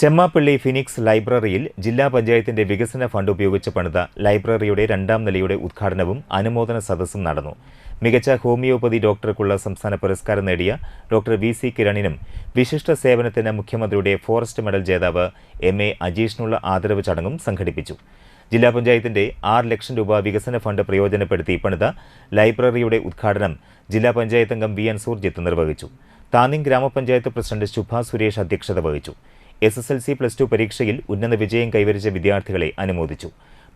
Chemmappally phoenix ലൈബ്രറിയിൽ ജില്ലാ പഞ്ചായത്തിന്റെ വികസന ഫണ്ട് ഉപയോഗിച്ച് പണിത ലൈബ്രറിയുടെ രണ്ടാം നിലയുടെ ഉദ്ഘാടനവും അനുമോദന സദസ്സും നടന്നു. മികച്ച ഹോമിയോപ്പതി ഡോക്ടർക്കുള്ള സംസ്ഥാന പുരസ്കാരം നേടിയ ഡോക്ടർ വി സി കിരണിനും വിശിഷ്ട സേവനത്തിന് മുഖ്യമന്ത്രിയുടെ ഫോറസ്റ്റ് മെഡൽ ജേതാവ് എം എ അജീഷിനുള്ള ആദരവ് ചടങ്ങും സംഘടിപ്പിച്ചു. ജില്ലാ പഞ്ചായത്തിന്റെ ആറ് ലക്ഷം രൂപ വികസന ഫണ്ട് പ്രയോജനപ്പെടുത്തി പണിത ലൈബ്രറിയുടെ ഉദ്ഘാടനം ജില്ലാ പഞ്ചായത്ത് അംഗം വി എൻ സൂർജിത്ത് നിർവഹിച്ചു. താന്നിം ഗ്രാമപഞ്ചായത്ത് പ്രസിഡന്റ് ശുഭ സുരേഷ് അധ്യക്ഷത വഹിച്ചു. S S L C plus two പരീക്ഷയിൽ ഉന്നത വിജയം കൈവരിച്ച വിദ്യാർത്ഥികളെ അനുമോദിച്ചു.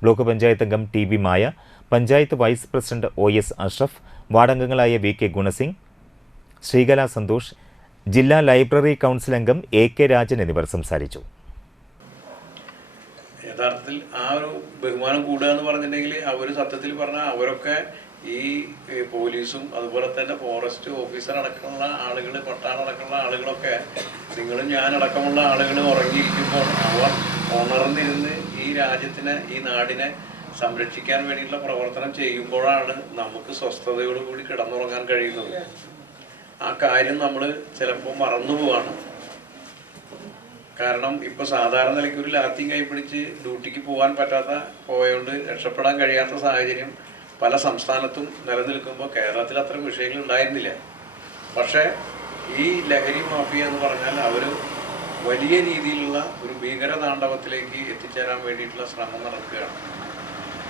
ബ്ലോക്ക് പഞ്ചായത്ത് അംഗം T B Maya panchayat vice president O S Ashraf വാർഡംഗങ്ങളായ V K Gunasingh Sreekala Santhosh ജില്ലാ ലൈബ്രറി കൗൺസിൽ അംഗം എ കെ രാജൻ എന്നിവർ സംസാരിച്ചു. യഥാർത്ഥത്തിൽ ആ ഒരു ബഹുമാനം കൂടുക എന്ന് പറഞ്ഞിട്ടുണ്ടെങ്കിൽ അവർ സത്യത്തിൽ പറഞ്ഞാൽ അവരൊക്കെ ഈ പോലീസും അതുപോലെ തന്നെ ഫോറസ്റ്റ് ഓഫീസർ അടക്കമുള്ള ആളുകൾ പട്ടാളം അടക്കമുള്ള ആളുകളൊക്കെ നിങ്ങളും ഞാൻ അടക്കമുള്ള ആളുകൾ ഉറങ്ങിയിരിക്കുമ്പോൾ അവർ ഉണർന്നിരുന്ന് ഈ രാജ്യത്തിനെ ഈ നാടിനെ സംരക്ഷിക്കാൻ വേണ്ടിയിട്ടുള്ള പ്രവർത്തനം ചെയ്യുമ്പോഴാണ് നമുക്ക് സ്വസ്ഥതയോടുകൂടി കിടന്നുറങ്ങാൻ കഴിയുന്നത്. ആ കാര്യം നമ്മൾ ചിലപ്പോൾ മറന്നു പോവാണ്. കാരണം ഇപ്പൊ സാധാരണ നിലയ്ക്ക് ഒരു ലാത്തിയും കൈപ്പിടിച്ച് ഡ്യൂട്ടിക്ക് പോകാൻ പറ്റാത്ത പോയോണ്ട് രക്ഷപ്പെടാൻ കഴിയാത്ത സാഹചര്യം പല സംസ്ഥാനത്തും നിലനിൽക്കുമ്പോൾ കേരളത്തിൽ അത്തരം വിഷയങ്ങൾ ഉണ്ടായിരുന്നില്ല. പക്ഷേ ഈ ലഹരി മാഫിയ എന്ന് പറഞ്ഞാൽ അവർ വലിയ രീതിയിലുള്ള ഒരു ഭീകര താണ്ഡവത്തിലേക്ക് എത്തിച്ചേരാൻ വേണ്ടിയിട്ടുള്ള ശ്രമം നടക്കുകയാണ്.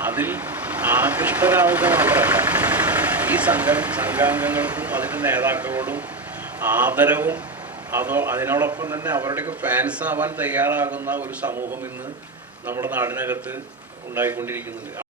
അതിൽ ആകൃഷ്ടരാവുക മാത്രമല്ല ഈ സംഘ സംഘാംഗങ്ങൾക്കും അതിന്റെ നേതാക്കളോടും ആദരവും അതോ അതിനോടൊപ്പം തന്നെ അവരുടെയൊക്കെ ഫാൻസ് ആവാൻ തയ്യാറാകുന്ന ഒരു സമൂഹം ഇന്ന് നമ്മുടെ നാടിനകത്ത് ഉണ്ടായിക്കൊണ്ടിരിക്കുന്നുണ്ട്.